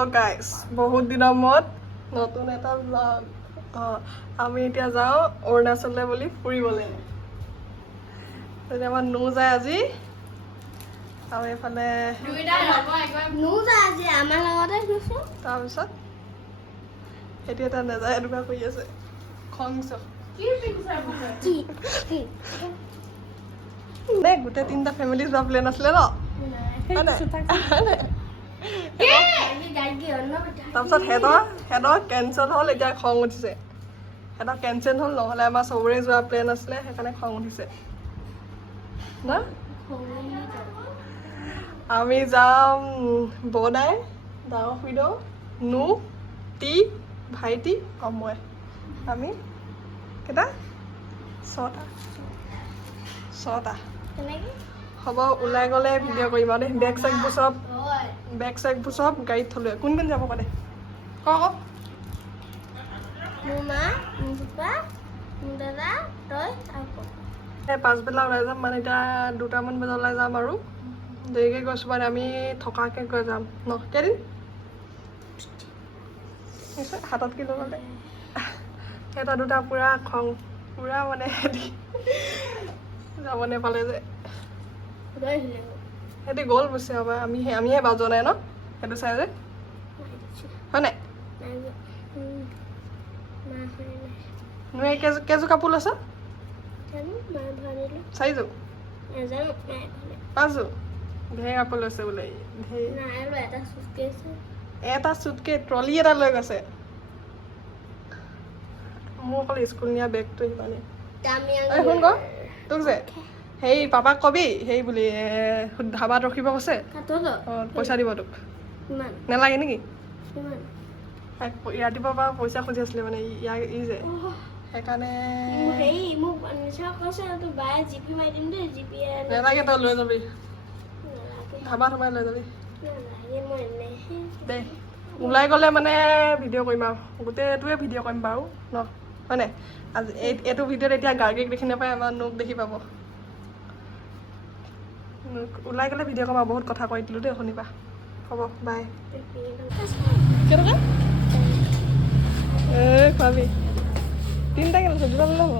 Hello' guys, বহুত দিনৰ মূৰত নতুন এটা ব্লগ। আমি এতিয়া যাওঁ অৰুণাচললৈ বুলি ফুৰিবলৈ। তেতিয়া আমাৰ নো যায় আজি আৰু এইফালে তাৰপিছত এতিয়া এটা নাযায় এনেকুৱা কৰি আছে খং দেই। গোটেই তিনিটা ফেমিলি যোৱা প্লেন আছিলে ন। তাৰপিছত সিহঁতৰ কেঞ্চেল হ'ল, এতিয়া খং উঠিছে। সিহঁতৰ কেঞ্চেল হ'ল, নহ'লে আমাৰ চবৰে যোৱা প্লেন আছিলে, সেইকাৰণে খং উঠিছে ন। আমি যাম বদাই, ডাঙৰ খুৰীদেউ, নো, টি, ভাইটি আৰু মই। আমি কেইটা? ছটা হ'ব। ওলাই গ'লে ভিডিঅ' কৰিম আৰু দেই। বেগ চেগবোৰ চব গাড়ীত থলোৱে। কোন কোন যাব পাৰে কওক? পাছবেলা ওলাই যাম, মানে এতিয়া 2টামান বজাত ওলাই যাম আৰু দেৰিকৈ গৈছোঁ মানে আমি থকাকৈ গৈ যাম ন। কেইদিন হাতত কি ল'লে এটা দুটা পূৰা খং, পূৰা মানে সিহঁতি যাব নেপালে যে সিহঁতি গ'ল বুজিছে হ'ব। আমিহে বাজোৱা নাই ন সেইটো চাই যে, হয় নাই? তুমি কেইযোৰ কাপোৰ লৈছ? 4যোৰ 5যোৰ? ঢেৰ কাপোৰ লৈছে বোলে। এটা চুটকেছ ট্ৰলি এটা লৈ গৈছে। মোৰ অকল স্কুল নিয়া বেগটো সিমানেই। শুন ক, তোক যে সেই পাপাক কবি সেই বুলি ধাবাত ৰখিব কৈছে। পইচা দিব তোক। নালাগে নেকি? ৰাতিপুৱাৰ পৰা পইচা খুজি আছিলে মানে ই যে, সেইকাৰণে নালাগে, তই লৈ যাবি ধাবাত সোমাই লৈ যাবি দেই। ওলাই গ'লে মানে ভিডিঅ' কৰিম আৰু গোটেইটোৱে ভিডিঅ' কৰিম বাৰু ন, হয় নাই? আজি এইটো ভিডিঅ'ত এতিয়া গাৰ্গীক দেখি নাপায়, আমাৰ নোক দেখি পাব। ওলাই গ'লে ভিডিঅ' কৰিম আৰু বহুত কথা কৈ দিলোঁ দেই, শুনিবা। হ'ব, বাই। কেইটকা? খোৱাবি 3টাকে লৈছোঁ, 2টা ল'লে হ'ব।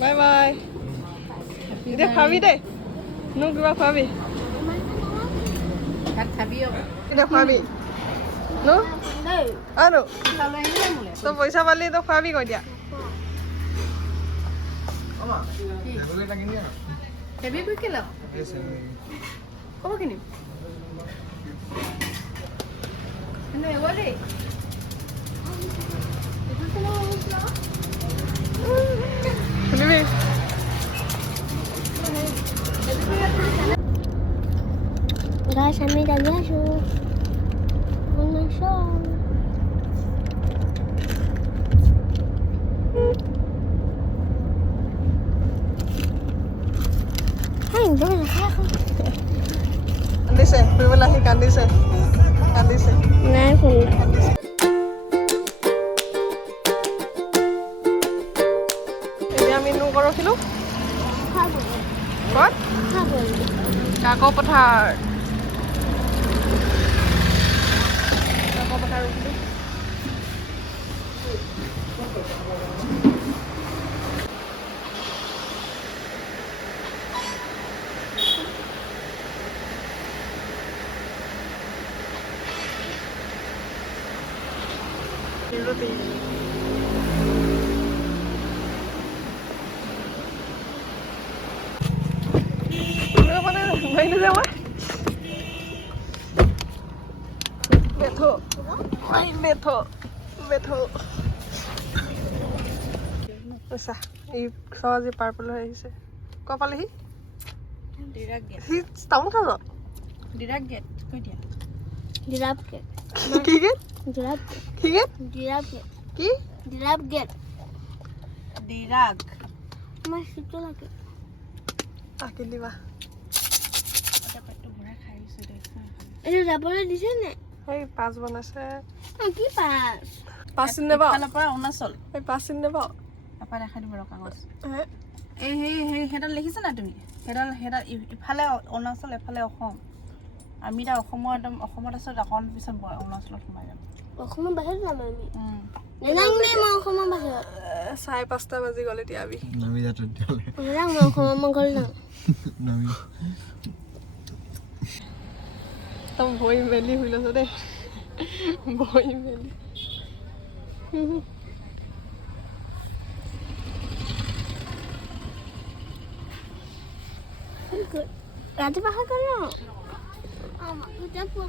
Bye bye. এতিয়া খোৱাবি দেই, মোক কিবা খোৱাবি। এতিয়া খোৱাবি নো আৰু তই পইচা পালি তই খোৱাবি ক এতিয়া। শুনিবি guys, আমি যাই আছো কান্দিছে, ফুৰিবলৈ আহি কান্দিছে নাই ফোন কান্দিছে। এতিয়া আমি নোক ৰখিলোঁ ক'ত? কাকপথাৰ ৰখিলোঁ। মানে নোৱাৰিলোঁ যে মই বেথো আচ্ছা। এই আজি পাৰ্পল হৈ আহিছে। ক'ৰ পালেহি? সি তামোল খাব। কি গেট? আঁকি দিবা। যাবলৈ দিছে নে? সেই পাঁচ বনাইছে। কি পাঁচ? পাঁচ চিন নেপাওঁ। অৰুণাচল এই পাঁচ চিন নেপাওঁ। তাৰপৰা দেখাই দিব ৰ কাগজ। হে সেইডাল দেখিছা নাই তুমি? সেইডাল ইফালে অৰুণাচল, এফালে অসম। আমি এতিয়া অসমত আছোঁ অকণ পিছত অৰুণাচলত সোমাই যাম অসমৰ বাহিৰত যাম আমি নেযাওঁ দেই মই অসমৰ বাহিৰত 5:30 বাজি গ'ল এতিয়া আমি নামি যা তেতিয়াহ'লে নেযাওঁ মই অসমৰ মই ঘৰলৈ যাওঁ নামি একদম ভৰি মেলি শুই লৈছোঁ দেই ভৰি মেলি ৰাতিপুৱা খাই গ'ল ন এতিয়া পোৱা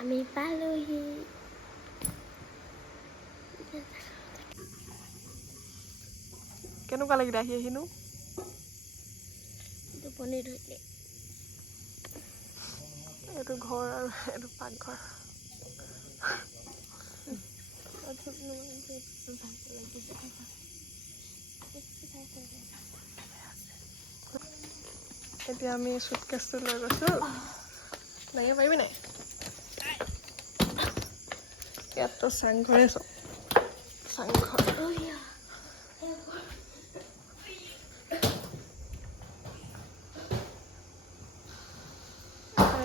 আমি পালোহি কেনেকুৱা লাগিলে আহি আহিনো টোপনি ধৰিলে এইটো ঘৰ আৰু এইটো পাকঘৰ এতিয়া আমি চুটকেছটো লৈ গৈছোঁ লাগে পাৰিবি নাই ইয়াততো চাংঘৰে চব চাংঘৰ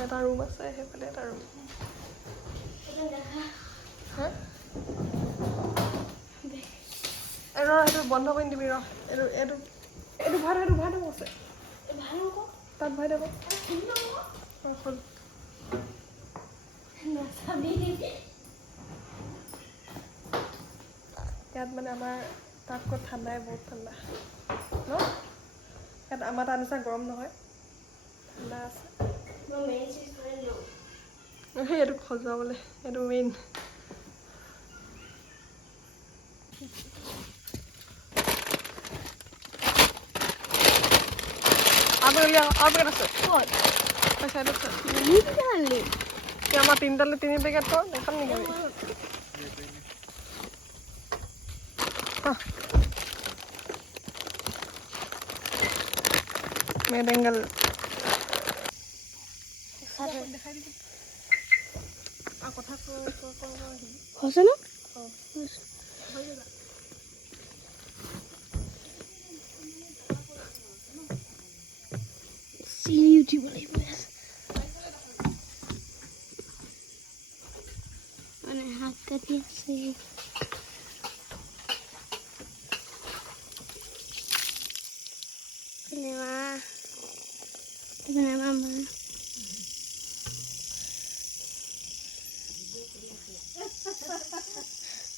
এটা ৰুম আছে সেইফালে এটা ৰুম এইটো বন্ধ কৰি দিবি ৰ এইটো ভাত আছে তাত ভাই দেব খোল ইয়াত মানে আমাৰ তাতকৈ ঠাণ্ডাই বহুত ঠাণ্ডা ন ইয়াত আমাৰ তাত নিচিনা গৰম নহয় ঠাণ্ডা আছে সেই এইটো সজাবলৈ এইটো মেইন আপেকেট আছে ক'ত পইচা আছে আমাৰ 3 পেকেট থ এখন নেকি মেডেংগল কথা হৈছে ন চিৰি উঠিব লাগিব মানে হাত কাটি আছে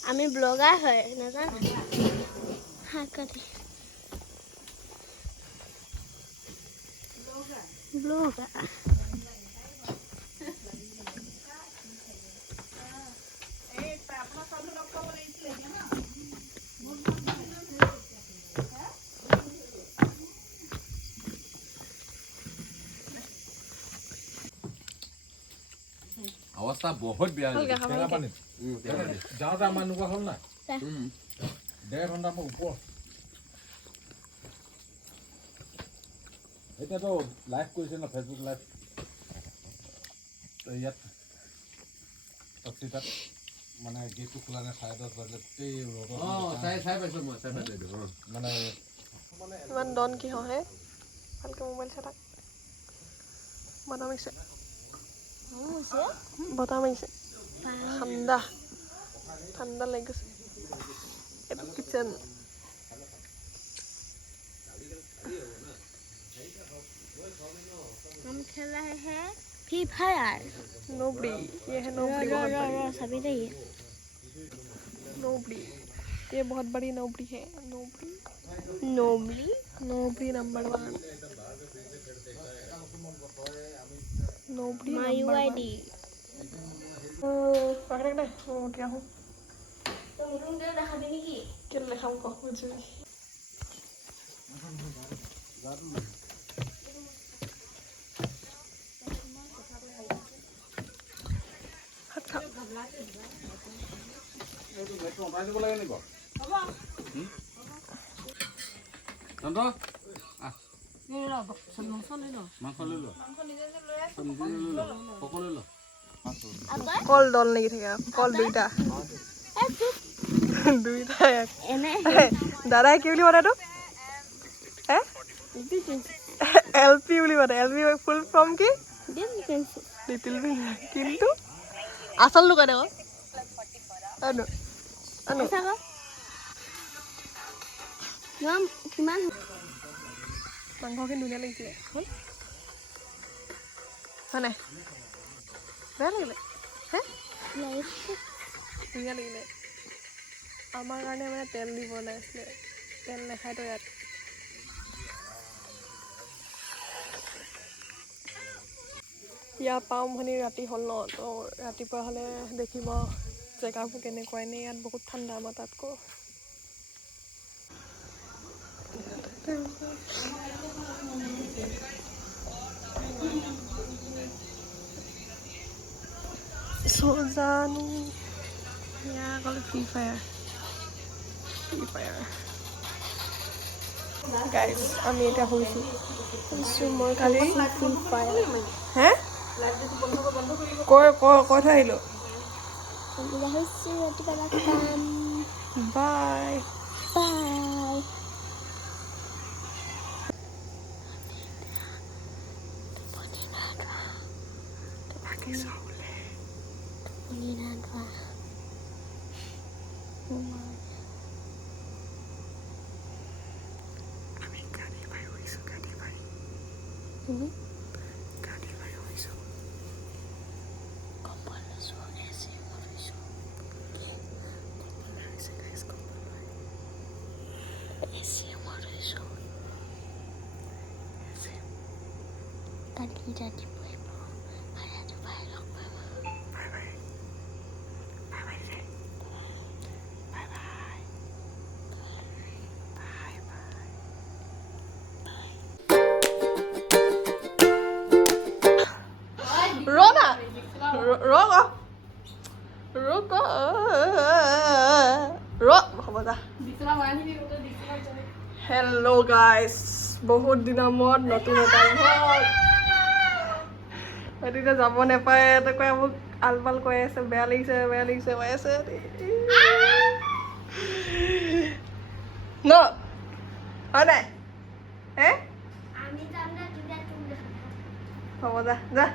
আমি ব্লগাৰ হয় নাজানো হাত কাটি ব্লগাৰ অৱস্থা বহুত বেয়া যাওঁতে আমাৰ এনেকুৱা হ'ল নাই 1.5 ঘণ্টা মই ওপৰ এতিয়াতো লাইভ কৰিছে ন ফেচবুক লাইভ ইয়াত তাত মানে গেটটো খোলা নাই 10:30 বাজিলে গোটেই ৰ'দত চাই পাইছোঁ মই মানে ইমান ডন কি হয় ভালকৈ মোবাইল চাই থাক বতাহ মাৰিছে ঠাণ্ডা লাগি গৈছে এইটো কিচেন हम खेल रहे हैं फ्री फायर नोबडी ये है नोबडी बहुत बड़ी सभी रही नोबडी ये बहुत बड़ी नौबड़ी है नौबड़ी Nobly. नौबड़ी नंबर 1 नौबड़ी My नंबर 1 UID. पकड़ दे वो क्या हूँ तो मुझे उनके देखा देने की क्या लिखा हमको मुझे अच्छा দিব লাগে নি নন্দ মাংস লৈ ল সকলো ল কল দল নেকি থাকে কল দুইটা দুইটা এক এনে দাদাই কি বুলি মাতে তোক এলপি বুলি মাতে এলপি ফুল ফৰ্ম কি লিটিল কিন্তু আচলটো কৈ দে আকৌ আনো আনো কিমান মাংসখিনি ধুনীয়া লাগিছিলে হ'ল হয় নাই বেয়া লাগিলে হে ধুনীয়া লাগিলে আমাৰ কাৰণে মানে তেল দি বনাইছিলে তেল নাখায় তো ইয়াত ইয়াৰ পাওঁ ভনী ৰাতি হ'ল ন তো ৰাতিপুৱা হ'লে দেখিম জেগাবোৰ কেনেকুৱা এনেই ইয়াত বহুত ঠাণ্ডা আমাৰ তাতকৈ জানো ইয়াৰ অকল ফ্ৰী ফায়াৰ গাইজ আমি এতিয়া শুইছোঁ মই কালি ফ্ৰী ফায়াৰ হে কৈ থৈ আহিলোঁ ৰাতিপুৱা লগ বাই বাই হেল্ল' গাইজ বহুত দিনৰ মূৰত নতুন এটা ঘৰ এতিয়া যাব নাপায় এটা কৈ মোক আলপাল কৈ আছে বেয়া লাগিছে কৈ আছে ন হয় নাই হে হ'ব যা